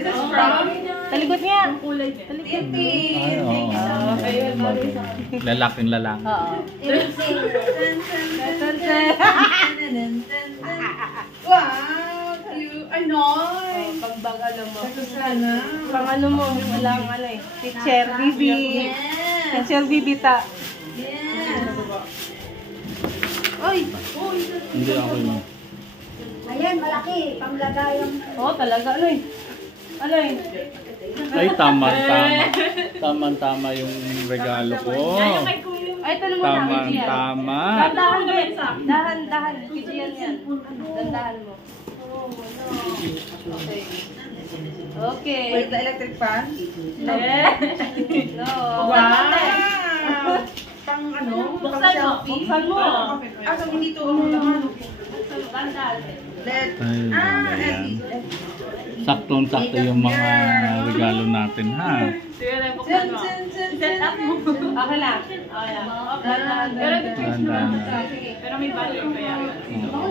This is from Talikod niya. Tintin. Lalaking lalaki. Oo. Wow, cute. Ay, nice. Pag ano mo. Ito sana. Pang ano mo, walang ano eh. Teacher Bibi. Yes. Teacher Bibi ta. Yes. Oy! Hindi ako yun. Ayan, malaki. Panglagay yung... Oo, talaga. Ano eh? Ano eh? Ay, tama-tama. Tama-tama yung regalo ko. Ay, ito naman na. Tama-tama. Dahan mo yan. Dahan. Kijian yan. Dandahan mo. Okay. Okay. Wait, the electric fan? No. Wow! Pang ano? Buksan mo. Buksan mo. Ah, so hindi ito ang laman. Dandahan. Ay, saktong-sakto yung mga regalo natin, ha? Sige na, buksan mo. Set up mo. Okay lang. Okay lang. Dahan-dahan. Pero may value kaya. Oo.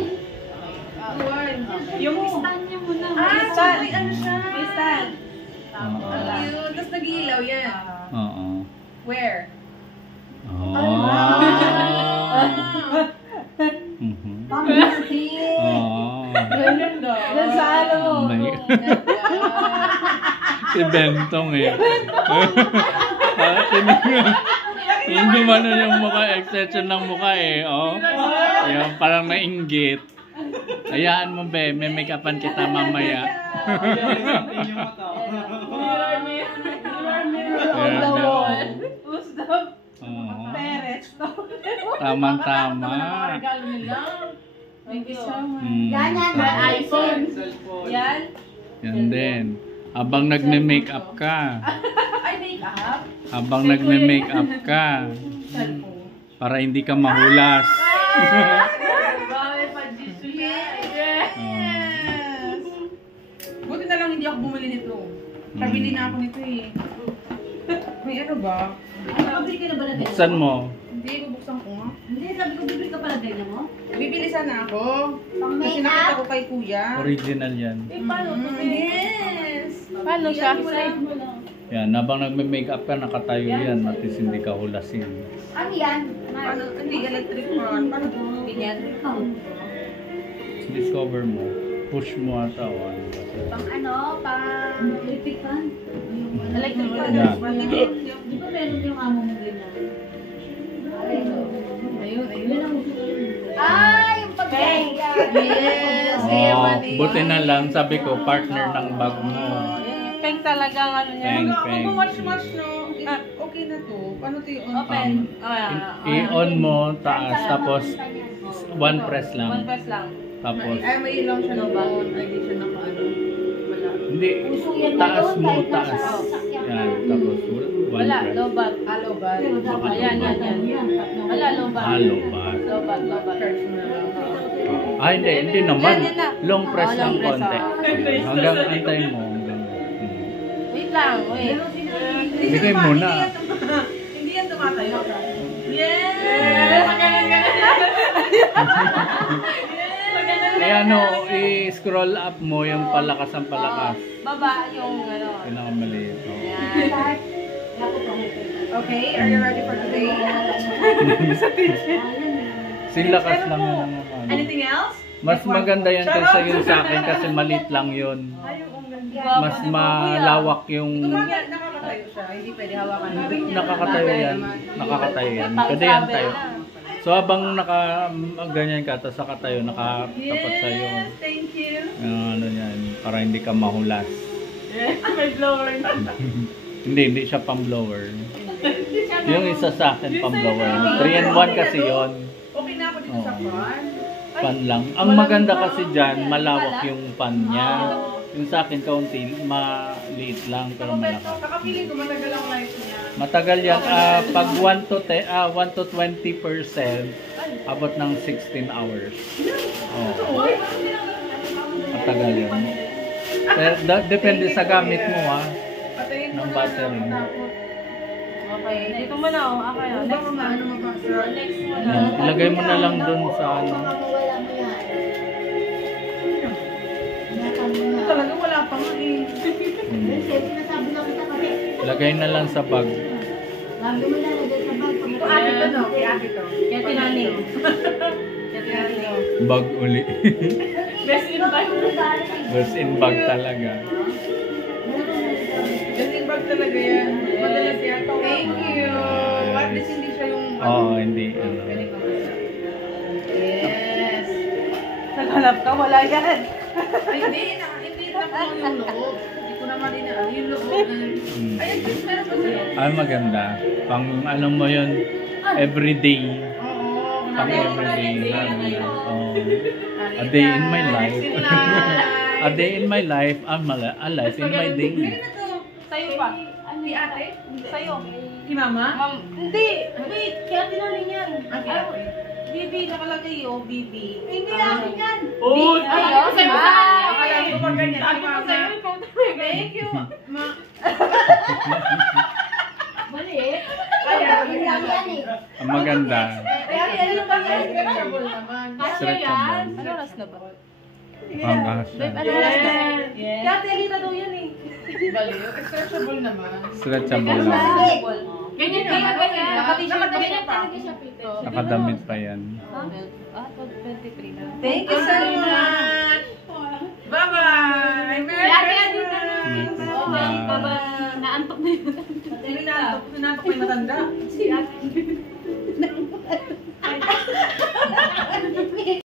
Yung stand niya muna. Ah, so may ano siya? May stand. Oo. Cute. Tapos nag-iilaw yan. Oo. Where? Oh. Mhm. Pang-beauty. Oh. Doon sa ano mo. May... si Bentong eh. Yung gumano yung mukha, extension ng mukha eh. Oh. Yung parang nainggit. Hayaan mo be, may make-upan kita mamaya. Who's the Oo. Perez? Tamang-tama. Thank you so much. Yan, yan. iPhone. Yan. Yan din. Habang nagme-makeup ka. Ay, make-up. Habang nagme-makeup ka. Para hindi ka mahulas. Bakit pa dito yan? Yes! Buti na lang hindi ako bumili nito. Pabili na ako nito eh. May ano ba? Pabili ka na ba na ganyan? Buksan mo. Hindi, bubuksan ko nga. Hindi, sabi ko bibili ka pala ganyan mo. Bibili sana ako. Pang Kasi make-up? nakita ko kay kuya. Original yan. Eh, paano to? Yes! Paano siya? Yan, habang nagme-makeup ka, nakatayo yan. At least hindi ka hulasin. Ano yan? Paano? Hindi, electric fan. Paano ito? Ganyan. Discover mo. Push mo ata o ano ba? Pang ano? Pang electric fan? Electric fan. Yan. Di ba meron yung amo mo ganyan? Ayun. Ah, yung pagkaya. Yes! Oh, buti na lang, sabi ko, partner ng bag mo. Peng talagang ano niya. Peng. Kung match-match no, okay na to. Paano ito yung Open. I-on mo, taas, tapos one press One lang. press lang. Tapos, Ay, may ilang siya ng bawon. Ay, di siya naka-ano. Wala. hindi, taas mo, taas. Yan, tapos one Wala, press. low bat. Alo ba? Ayan. Wala, low bat. Halo ba? Low bat. Search mo na lang. Ah, hindi naman. Yan na. Long press Oh, lang long press, konti. Hanggang antay mo. Wait lang, wait. Bigay mo na. Hindi yan tumatayo. Yes! Kaya ano, i-scroll up mo yung palakas ang palakas. Baba yung ano. Pinakamaliit. Oh. Yan. Okay, are you ready for today? Silakas lang yun ang ano. Anything else? Mas maganda yan kaysa yun sa akin kasi maliit lang yun. Mas malawak yung... Nakakatayo siya. Hindi pwede hawakan. Nakakatayo yan. Nakakatayo yan. Pwede yan tayo. So habang ganyan ka, tapos nakatayo, nakatapat sa'yo. Yes, thank you. Ano yan, para hindi ka mahulas. May blower na. Hindi siya pang-blower. Yung isa sa akin pang-blower. 3-in-1 kasi yon. Okay na ako dito sa fan. Pan lang. Ang maganda kasi dyan, malawak yung pan niya. Yung sa akin, kaunti, maliit lang, pero malakas. Kakapili ko, matagal ang life niya. Matagal yan. Pag 1 to 20%, abot ng 16 hours. Oh. Matagal yan. Pero, depende sa gamit mo, ha. Patayin mo Ng na battery. Okay, dito mo na oh. Okay, oh. Next na. Ano mabasa? Next mo na. Yan. Ilagay mo na lang dun sa ano. Baka mawala mo yan. Ingatan mo na. Talaga wala pa nga eh. Lagay na lang sa bag. Lagi mo lalagay sa bag. Ito ate to, no? Kay ate to. Kaya tinaning. Kaya tinaning. Bag uli. Best in bag. First in bag talaga. Kasi bag talaga yan. Madalas yan. Thank you. At least hindi siya yung... Oo, hindi. Ano. Galing mabasa. Yes. Naghanap ka, wala yan. Ay, hindi na po yung loob. Hindi ko naman yung loob. Ay, at least meron pa sa loob. Ah, maganda. Pang ano mo yun, everyday. Oo. Pang everyday. Oh. A Halika. day in my life. Next in line. A day in my life, a life in my day. Meron na to. Sa'yo pa. Si ate? Sa'yo. Si mama? Ma'am, hindi. Wait, kaya tinaning yan. Okay, ate. Bibi, nakalagay oh, Bibi. Hindi akin yan. Oh, Ay, sa'yo sa kanya. Ay, Akala ko pa ganyan. Sabi ko sa'yo, ikaw talaga. Thank you. Ma. Mali. Kaya, Hindi akin yan eh. Ang maganda. Kaya, ano ba yan? Stretchable naman. Stretchable. Ano oras na ba? Ang asa. Ano oras na? Kaya telita daw yan eh. Baliw. Stretchable naman. Stretchable lang. Ganyan naman. Naka-t-shirt Ganyan pa. talaga siya, Peter. Nakadamit pa yan. 23 na. Thank you so much. Bye-bye. Merry Christmas. Baba, naantok na yun. Hindi na, natok ko yung matanda. Si ate.